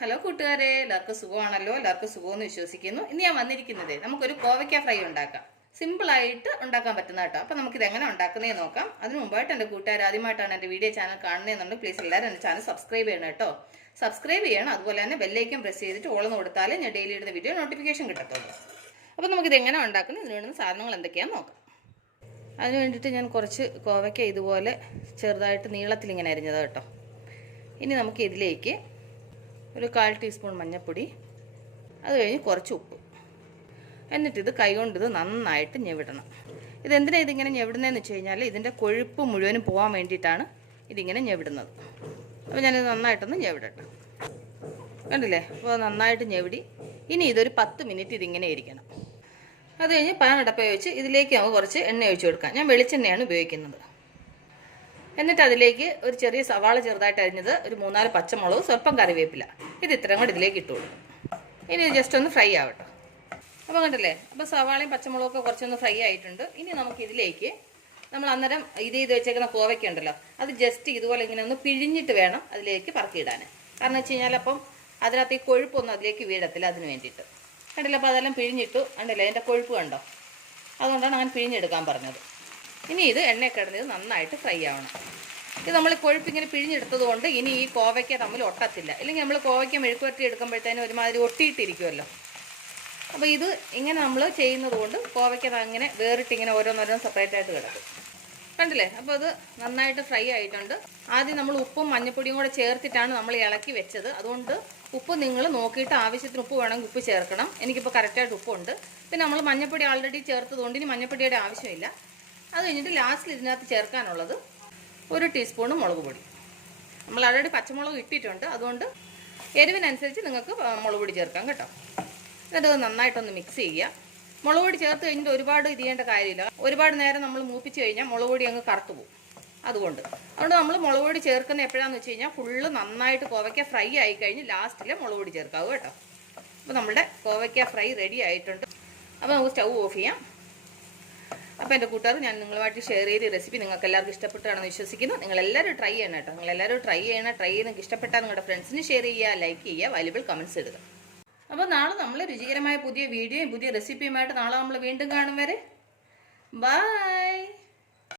Hello കൂട്ടുകാരെ, എല്ലാവർക്കും സുഖമാണല്ലോ. എല്ലാവർക്കും സുഖമെന്ന് വിശ്വസിക്കുന്നു. ഇന്ന് ഞാൻ വന്നിരിക്കുന്നത് നമുക്കൊരു കോവയ്ക്ക ഫ്രൈ ഉണ്ടാക്കാം. സിമ്പിളായിട്ട് ഉണ്ടാക്കാൻ പറ്റുന്ന കേട്ടോ. അപ്പം നമുക്കിത് എങ്ങനെ ഉണ്ടാക്കുന്നതെന്ന് നോക്കാം. അതിന് മുമ്പായിട്ട് എൻ്റെ കൂട്ടുകാർ ആദ്യമായിട്ടാണ് എൻ്റെ വീഡിയോ ചാനൽ കാണുന്നതെന്നുണ്ടെങ്കിൽ പ്ലീസ് എല്ലാവരും എൻ്റെ ചാനൽ സബ്സ്ക്രൈബ് ചെയ്യണം കേട്ടോ. സബ്സ്ക്രൈബ് ചെയ്യണം. അതുപോലെ തന്നെ ബെല്ലൈക്കൻ പ്രസ് ചെയ്തിട്ട് ഓളെന്ന് കൊടുത്താലേ ഞാൻ ഡെയിലി ഇടുന്ന വീഡിയോ നോട്ടിഫിക്കേഷൻ കിട്ടത്തുള്ളൂ. അപ്പോൾ നമുക്കിത് എങ്ങനെ ഉണ്ടാക്കുന്നത്, ഇതിന് വേണ്ടുന്ന സാധനങ്ങൾ എന്തൊക്കെയാണെന്ന് നോക്കാം. അതിന് വേണ്ടിയിട്ട് ഞാൻ കുറച്ച് കോവയ്ക്ക ഇതുപോലെ ചെറുതായിട്ട് നീളത്തിലിങ്ങനെ അരിഞ്ഞത് കേട്ടോ. ഇനി നമുക്ക് ഇതിലേക്ക് ഒരു 1/4 ടീസ്പൂൺ മഞ്ഞൾപ്പൊടി, അത് കഴിഞ്ഞ് കുറച്ച് ഉപ്പ്, എന്നിട്ടിത് കൈകൊണ്ട് ഇത് നന്നായിട്ട് ഞെവിടണം. ഇതെന്തിനാണ് ഇതിങ്ങനെ ഞെവിടുന്നതെന്ന് വെച്ച് കഴിഞ്ഞാൽ ഇതിൻ്റെ കൊഴുപ്പ് മുഴുവനും പോകാൻ വേണ്ടിയിട്ടാണ് ഇതിങ്ങനെ ഞെവിടുന്നത്. അപ്പോൾ ഞാനിത് നന്നായിട്ടൊന്ന് ഞെവിടട്ടെ. കണ്ടില്ലേ? അപ്പോൾ നന്നായിട്ട് ഞെവിടി. ഇനി ഇതൊരു 10 മിനിറ്റ് ഇതിങ്ങനെ ഇരിക്കണം. അത് കഴിഞ്ഞ് പാൻ അടപ്പ വെച്ച് ഇതിലേക്ക് നമുക്ക് കുറച്ച് എണ്ണ ഒഴിച്ചു കൊടുക്കാം. ഞാൻ വെളിച്ചെണ്ണയാണ് ഉപയോഗിക്കുന്നത്. എന്നിട്ട് അതിലേക്ക് ഒരു ചെറിയ സവാള ചെറുതായിട്ട് അരിഞ്ഞത്, ഒരു 3-4 പച്ചമുളക്, സ്വല്പം കറിവേപ്പില, ഇത് ഇത്രയും കൂടി ഇതിലേക്ക് ഇട്ട് കൊടുക്കും. ഇനി ഇത് ജസ്റ്റ് ഒന്ന് ഫ്രൈ ആവട്ടെ. അപ്പോൾ കണ്ടില്ലേ? അപ്പോൾ സവാളയും പച്ചമുളകൊക്കെ കുറച്ചൊന്ന് ഫ്രൈ ആയിട്ടുണ്ട്. ഇനി നമുക്ക് ഇതിലേക്ക് നമ്മൾ അന്നേരം ഇത് വെച്ചേക്കുന്ന കോവയ്ക്ക ഉണ്ടല്ലോ, അത് ജസ്റ്റ് ഇതുപോലെ ഇങ്ങനെ ഒന്ന് പിഴിഞ്ഞിട്ട് വേണം അതിലേക്ക് പറക്കിയിടാൻ. കാരണം വെച്ച് കഴിഞ്ഞാൽ അപ്പം അതിനകത്ത് ഈ കൊഴുപ്പൊന്നും അതിലേക്ക് വീഴത്തില്ല. അതിന് വേണ്ടിയിട്ട് കണ്ടില്ല? അപ്പോൾ അതെല്ലാം പിഴിഞ്ഞിട്ടു. കണ്ടില്ലേ? അതിൻ്റെ കൊഴുപ്പ് കണ്ടോ? അതുകൊണ്ടാണ് അങ്ങനെ പിഴിഞ്ഞെടുക്കാൻ പറഞ്ഞത്. ഇനി ഇത് എണ്ണയിൽ കിടന്നത് നന്നായിട്ട് ഫ്രൈ ആവണം. ഇത് നമ്മൾ കൊഴുപ്പിങ്ങനെ പിഴിഞ്ഞെടുത്തത് കൊണ്ട് ഇനി ഈ കോവയ്ക്ക തമ്മിൽ ഒട്ടത്തില്ല. ഇല്ലെങ്കിൽ നമ്മൾ കോവയ്ക്ക മെഴുക്കുവരട്ടി എടുക്കുമ്പോഴത്തേനും ഒരുമാതിരി ഒട്ടിയിട്ടിരിക്കുമല്ലോ. അപ്പോൾ ഇത് ഇങ്ങനെ നമ്മൾ ചെയ്യുന്നത് കൊണ്ട് കോവയ്ക്ക അങ്ങനെ വേറിട്ടിങ്ങനെ ഓരോന്നോരോന്ന് സെപ്പറേറ്റ് ആയിട്ട് കിടക്കും. കണ്ടില്ലേ? അപ്പോൾ അത് നന്നായിട്ട് ഫ്രൈ ആയിട്ടുണ്ട്. ആദ്യം നമ്മൾ ഉപ്പും മഞ്ഞൾപ്പൊടിയും കൂടെ ചേർത്തിട്ടാണ് നമ്മൾ ഇളക്കി വെച്ചത്. അതുകൊണ്ട് ഉപ്പ് നിങ്ങൾ നോക്കിയിട്ട് ആവശ്യത്തിന് ഉപ്പ് വേണമെങ്കിൽ ഉപ്പ് ചേർക്കണം. എനിക്കിപ്പോൾ കറക്റ്റായിട്ട് ഉപ്പുണ്ട്. പിന്നെ നമ്മൾ മഞ്ഞൾപ്പൊടി ആൾറെഡി ചേർത്തതുകൊണ്ട് ഇനി മഞ്ഞൾപ്പൊടിയുടെ ആവശ്യമില്ല. അത് കഴിഞ്ഞിട്ട് ലാസ്റ്റിൽ ഇതിനകത്ത് ചേർക്കാനുള്ളത് 1 ടീസ്പൂൺ മുളക് പൊടി. നമ്മൾ ആൾറെഡി പച്ചമുളക് ഇട്ടിട്ടുണ്ട്. അതുകൊണ്ട് എരിവിനനുസരിച്ച് നിങ്ങൾക്ക് മുളക് പൊടി ചേർക്കാം കേട്ടോ. എന്നിട്ട് അത് നന്നായിട്ടൊന്ന് മിക്സ് ചെയ്യുക. മുളക് പൊടി ചേർത്ത് കഴിഞ്ഞിട്ട് ഒരുപാട് ഇത് ചെയ്യേണ്ട കാര്യമില്ല. ഒരുപാട് നേരം നമ്മൾ മൂപ്പിച്ച് കഴിഞ്ഞാൽ മുളക് പൊടി അങ്ങ് കറുത്തു പോകും. അതുകൊണ്ട് നമ്മൾ മുളക് പൊടി ചേർക്കുന്ന എപ്പോഴാണെന്ന് വെച്ച് കഴിഞ്ഞാൽ ഫുള്ള് നന്നായിട്ട് കോവയ്ക്ക ഫ്രൈ ആയി കഴിഞ്ഞ് ലാസ്റ്റിൽ മുളക് പൊടി ചേർക്കാവൂ കേട്ടോ. അപ്പോൾ നമ്മുടെ കോവയ്ക്ക ഫ്രൈ റെഡി ആയിട്ടുണ്ട്. അപ്പോൾ നമുക്ക് സ്റ്റൗ ഓഫ് ചെയ്യാം. അപ്പോൾ എൻ്റെ കൂട്ടുകാർ, ഞാൻ നിങ്ങളുമായിട്ട് ഷെയർ ചെയ്ത റെസിപ്പി നിങ്ങൾക്ക് എല്ലാവർക്കും ഇഷ്ടപ്പെട്ടാണെന്ന് വിശ്വസിക്കുന്നു. നിങ്ങളെല്ലാവരും ട്രൈ ചെയ്യണം കേട്ടോ. നിങ്ങളെല്ലാവരും ട്രൈ ചെയ്യണം. ട്രൈ ചെയ്ത് നിങ്ങൾക്ക് ഇഷ്ടപ്പെട്ടാൽ നിങ്ങളുടെ ഫ്രണ്ട്സിന് ഷെയർ ചെയ്യുക, ലൈക്ക് ചെയ്യുക, വാല്യുബിൾ കമൻറ്റ്സ് ഇടുക. അപ്പോൾ നാളെ നമ്മൾ രുചികരമായ പുതിയ വീഡിയോയും പുതിയ റെസിപ്പിയുമായിട്ട് നാളെ നമ്മൾ വീണ്ടും കാണും വരെ. ബൈ.